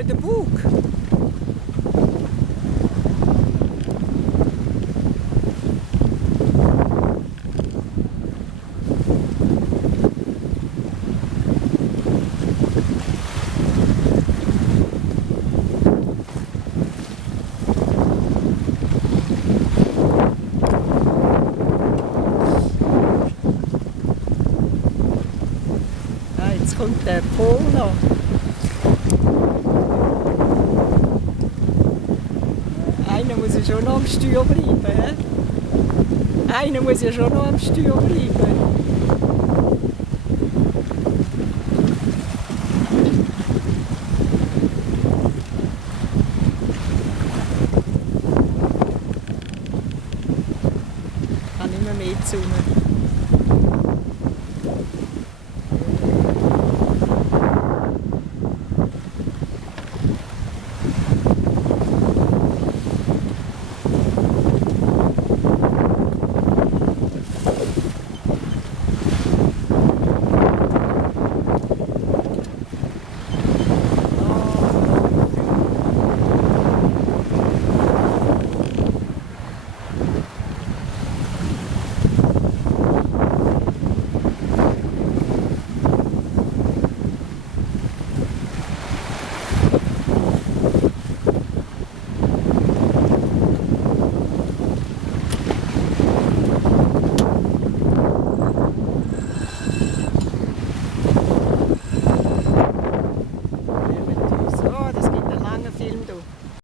mal den Bug. Jetzt kommt der Pol noch. Einer muss ja schon noch am Steuer bleiben. He? Einer muss ja schon noch am Steuer bleiben.